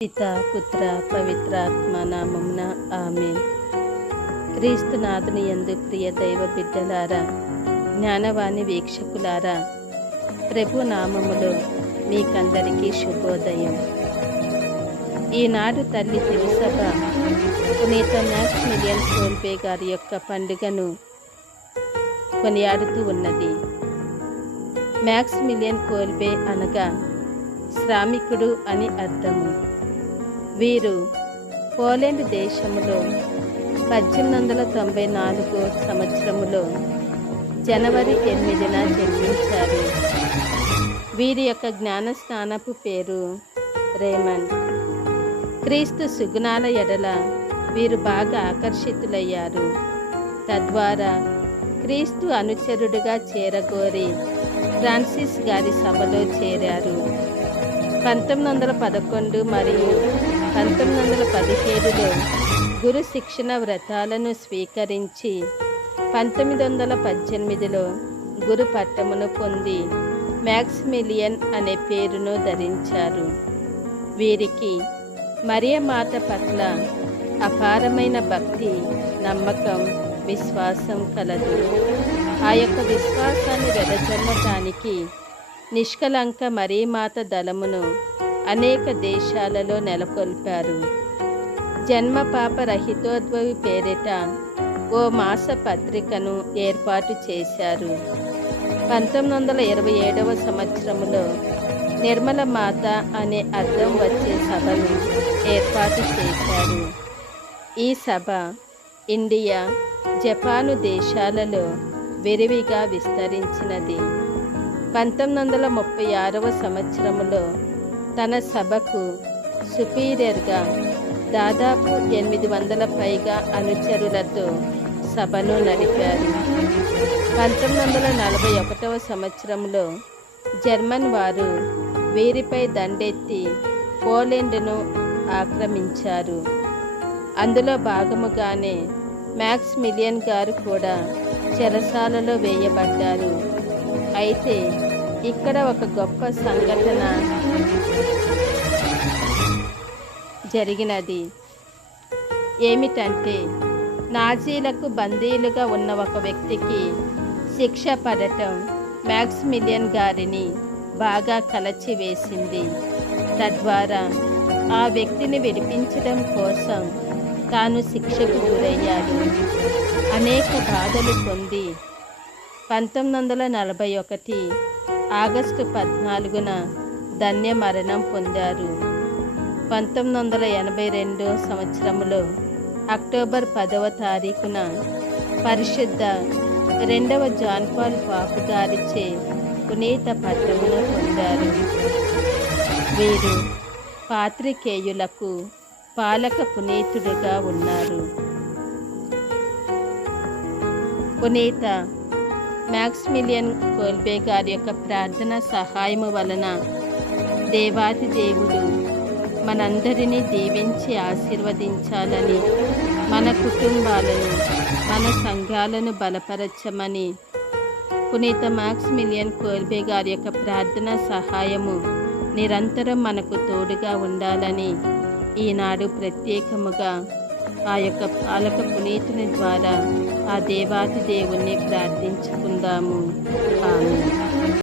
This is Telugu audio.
పిత పుత్ర పవిత్రాత్మ నామమున ఆమేన్. క్రీస్తునాథుని యందు ప్రియ దైవ బిడ్డలారా, జ్ఞానవాణి వీక్షకులారా, ప్రభు నామములో మీకందరికీ శుభోదయం. ఈనాడు తల్లి తిరుసభ పునీత మ్యాక్సిమిలియన్ కోల్బే గారి యొక్క పండుగను కొనియాడుతూ ఉన్నది. మ్యాక్సిమిలియన్ కోల్బే అనగా శ్రామికుడు అని అర్థము. వీరు పోలాండ్ దేశములో 1894 సంవత్సరములో జనవరి 8న జన్మించారు. వీరి యొక్క జ్ఞానస్నానపు పేరు రేమండ్. క్రీస్తు సుగుణాల ఎడల వీరు బాగా ఆకర్షితులయ్యారు. తద్వారా క్రీస్తు అనుచరుడుగా చేరగోరి ఫ్రాన్సిస్ గారి సభలో చేరారు. 1911 మరియు 1917లో గురు శిక్షణ వ్రతాలను స్వీకరించి 1918లో గురు పట్టమును పొంది మ్యాక్సిమిలియన్ అనే పేరును ధరించారు. వీరికి మరియమాత పట్ల అపారమైన భక్తి, నమ్మకం, విశ్వాసం కలదు. ఆ యొక్క విశ్వాసాన్ని వెదజల్లటానికి నిష్కలంక మరియమాత దళమును అనేక దేశాలలో నెలకొల్పారు. జన్మ పాప రహితోద్భవి పేరిట ఓ మాస పత్రికను ఏర్పాటు చేశారు. 1927వ సంవత్సరంలో నిర్మల మాత అనే అర్థం వచ్చే సభను ఏర్పాటు చేశారు. ఈ సభ ఇండియా, జపాను దేశాలలో విరివిగా విస్తరించినది. 1936వ సంవత్సరంలో తన సభకు సుపీరియర్గా దాదాపు 800 పైగా అనుచరులతో సభను నడిపారు. 1941వ సంవత్సరంలో జర్మన్ వారు వీరిపై దండెత్తి పోలాండ్ను ఆక్రమించారు. అందులో భాగముగానే మ్యాక్సిమిలియన్ గారు కూడా చెరసాలలో వేయబడ్డారు. అయితే ఇక్కడ ఒక గొప్ప సంఘటన జరిగినది. ఏమిటంటే, నాజీలకు బందీలుగా ఉన్న ఒక వ్యక్తికి శిక్ష పడటం మ్యాక్సిమిలియన్ గారిని బాగా కలచివేసింది. తద్వారా ఆ వ్యక్తిని విడిపించడం కోసం తాను శిక్షకు గురయ్యాడు. అనేక బాధలు పొంది 1941 ఆగస్టు 14న ధన్య మరణం పొందారు. 1982 సంవత్సరంలో అక్టోబర్ 10వ తారీఖున పరిశుద్ధ 2వ జాన్ పాల్ పాపు గారిచే పునీత పట్టమును పొందారు. వీరు పాత్రికేయులకు పాలక పునీతుడుగా ఉన్నారు. పునీత మ్యాక్సిమిలియన్ కోల్బే గారి యొక్క ప్రార్థన సహాయము వలన దేవాది దేవుడు మనందరినీ దీవించి ఆశీర్వదించాలని, మన కుటుంబాలను, మన సంఘాలను బలపరచమని, పునీత మ్యాక్సిమిలియన్ కోల్బే గారి యొక్క ప్రార్థన సహాయము నిరంతరం మనకు తోడుగా ఉండాలని ఈనాడు ప్రత్యేకముగా ఆ యొక్క పాలక పునీతుని ద్వారా ఆ దేవాది దేవుణ్ణి ప్రార్థించుకుందాము. ఆమేన్.